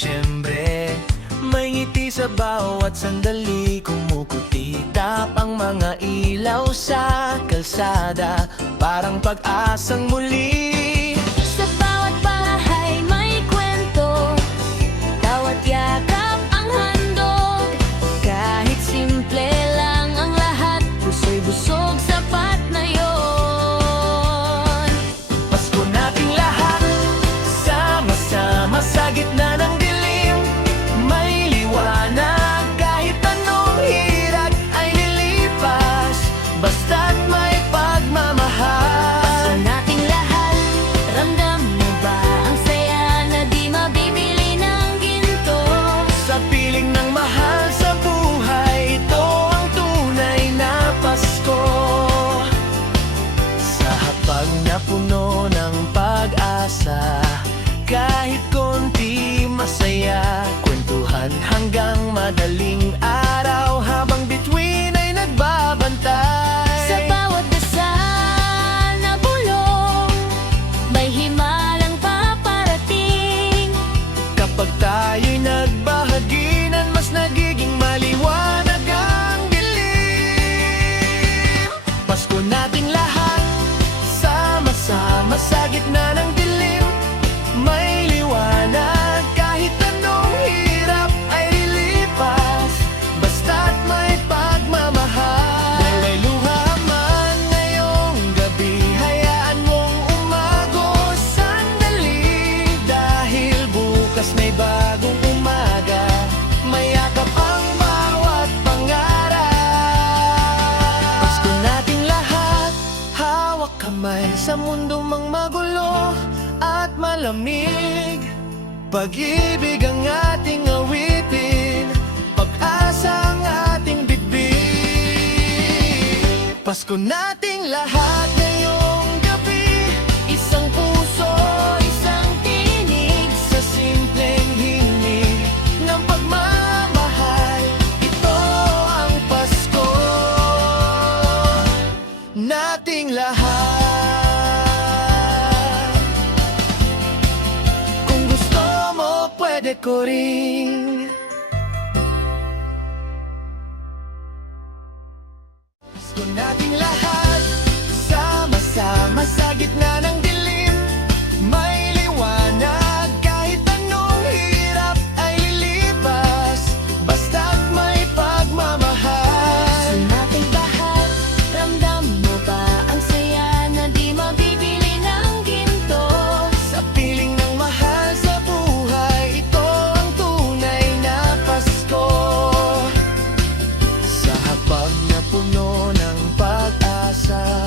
Disyembre, may ngiti sa bawat sandali. Kumukutitap ang mga ilaw sa kalsada, parang pag-asang muli. Sa bawat bahay may kwento, bawat yakap ang handog. Kahit simple lang ang lahat, puso'y busog, sapat na yon. Pasko nating lahat, sama-sama sa gitna ng dilim. May liwanag, kahit anong hirap ay lilipas, basta't may pagmamahal. Pasko nating lahat, ramdam mo ba ang saya na di mabibili ng ginto? Sa piling ng mahal sa buhay, ito ang tunay na Pasko. Sa hapag na puno ng pag-asa, kahit konti masaya, kwentuhan hanggang madaling araw, habang bituin ay nagbabantay. Sa bawat dasal na bulong, may himalang paparating. Kapag tayo'y nagbahaginan, mas nagiging maliwanag ang dilim. Pasko nating lahat, sama-sama sa gitna ng dilim. May liwanag, kahit anong hirap ay lilipas, basta't may pagmamahal. May luha man ngayong gabi, hayaan mong umagos sandali, dahil bukas may bagong umaga, mayakap ang bawat pangarap. Pasko nating lahat, hawak kamay sa mundo mang magulo at malamig. Pag-ibig ang ating awitin, pag-asa ang ating bibig. Pasko nating lahat ngayong gabi, isang puso, isang tinig, sa simpleng himig ng pagmamahal. Ito ang Pasko nating lahat. Kung gusto mo, pwede ko rin. Pasko nating lahat, sama-sama sa gitna ng dilim. May liwanag, kahit anong hirap ay lilipas, basta't may pagmamahal. Sa nating lahat, ramdam mo ba ang saya na di mabibili ng ginto? Sa piling ng mahal sa buhay, ito ang tunay na Pasko. Sa hapag na puno ng pag-asa,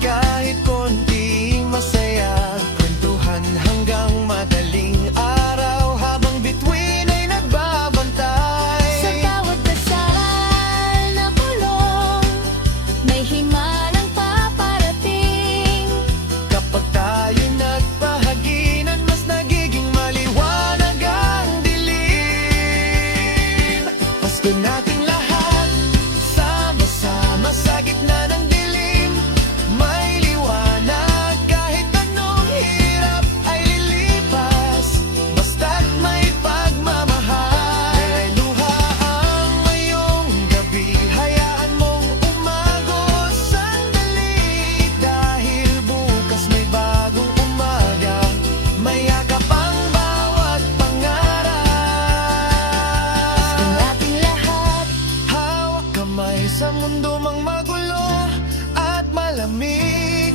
kahit konting masaya, kwentuhan hanggang madaling araw, habang bituin ay nagbabantay. Sa bawat dasal na bulong, may himalang paparating. Kapag tayo'y nagbahaginan, mas nagiging maliwanag ang dilim. Pasko nating lahat, sama-sama sa gitna ng dilim. May liwanag, kahit anong hirap ay lilipas, basta't may pagmamahal. May luha ang ngayong gabi, hayaan mong umagos sandali, dahil bukas may bagong umaga, mayakap ang bawat pangarap. Pasko nating lahat, Hawak kamay sa mundo mang magulo at malamig.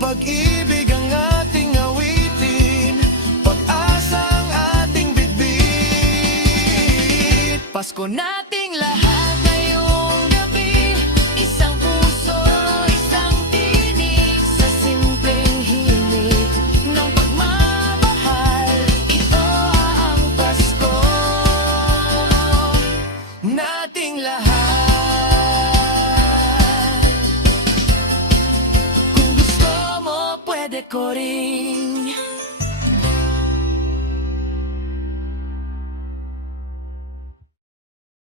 Pag-ibig ang ating awitin, pag-asa ang ating bibig. Pasko nating lahat,